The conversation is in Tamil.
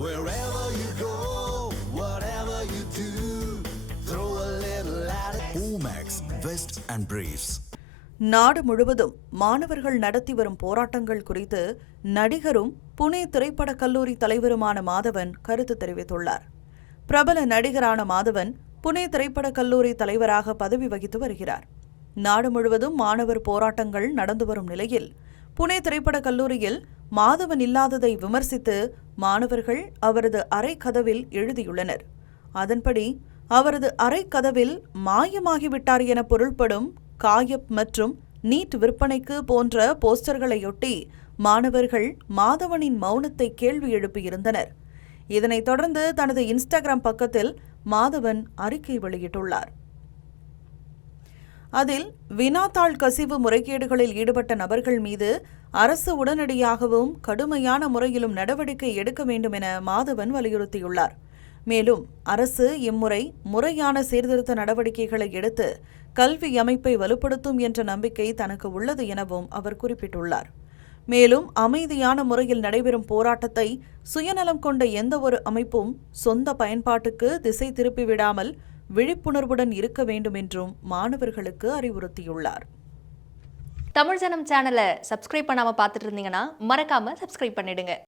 Wherever you go, whatever you do, throw a little at it. Omax, Vest and Briefs. நாடு முழுவதும் மாணவர்கள் நடத்தி வரும் போராட்டங்கள் குறித்து நடிகரும் புனே திரைப்படக் கல்லூரி தலைவருமான மாதவன் கருத்து தெரிவித்துள்ளார். பிரபல நடிகரான மாதவன் புனே திரைப்படக் கல்லூரி தலைவராக பதவி வகித்து வருகிறார். நாடு முழுவதும் மாணவர் போராட்டங்கள் நடந்து வரும் நிலையில் புனே திரைப்படக் கல்லூரியில் மாதவன் இல்லாததை விமர்சித்து மாணவர்கள் அவரது அறை கதவில் எழுதியுள்ளனர். அதன்படி அவரது அறை கதவில் மாயமாகிவிட்டார் என பொருள்படும் காயப் மற்றும் நீட் விற்பனைக்கு போன்ற போஸ்டர்களையொட்டி மாணவர்கள் மாதவனின் மௌனத்தை கேள்வி எழுப்பியிருந்தனர். இதனைத் தொடர்ந்து தனது இன்ஸ்டாகிராம் பக்கத்தில் மாதவன் அறிக்கை வெளியிட்டுள்ளார். அதில் வினாத்தாள் கசிவு முறைகேடுகளில் ஈடுபட்ட நபர்கள் மீது அரசு உடனடியாகவும் கடுமையான முறையிலும் நடவடிக்கை எடுக்க வேண்டும் என மாதவன் வலியுறுத்தியுள்ளார். மேலும் அரசு இம்முறை முறையான சீர்திருத்த நடவடிக்கைகளை எடுத்து கல்வி அமைப்பை வலுப்படுத்தும் என்ற நம்பிக்கை தனக்கு உள்ளது எனவும் அவர் குறிப்பிட்டுள்ளார். மேலும் அமைதியான முறையில் நடைபெறும் போராட்டத்தை சுயநலம் கொண்ட எந்தவொரு அமைப்பும் சொந்த பயன்பாட்டுக்கு திசை திருப்பிவிடாமல் விழிப்புணர்வுடன் இருக்க வேண்டும் என்றும் மாணவர்களுக்கு அறிவுறுத்தியுள்ளார். தமிழ் ஜனம் சேனலை சப்ஸ்கிரைப் பண்ணாம பார்த்துட்டு இருந்தீங்கன்னா மறக்காம சப்ஸ்கிரைப் பண்ணிடுங்க.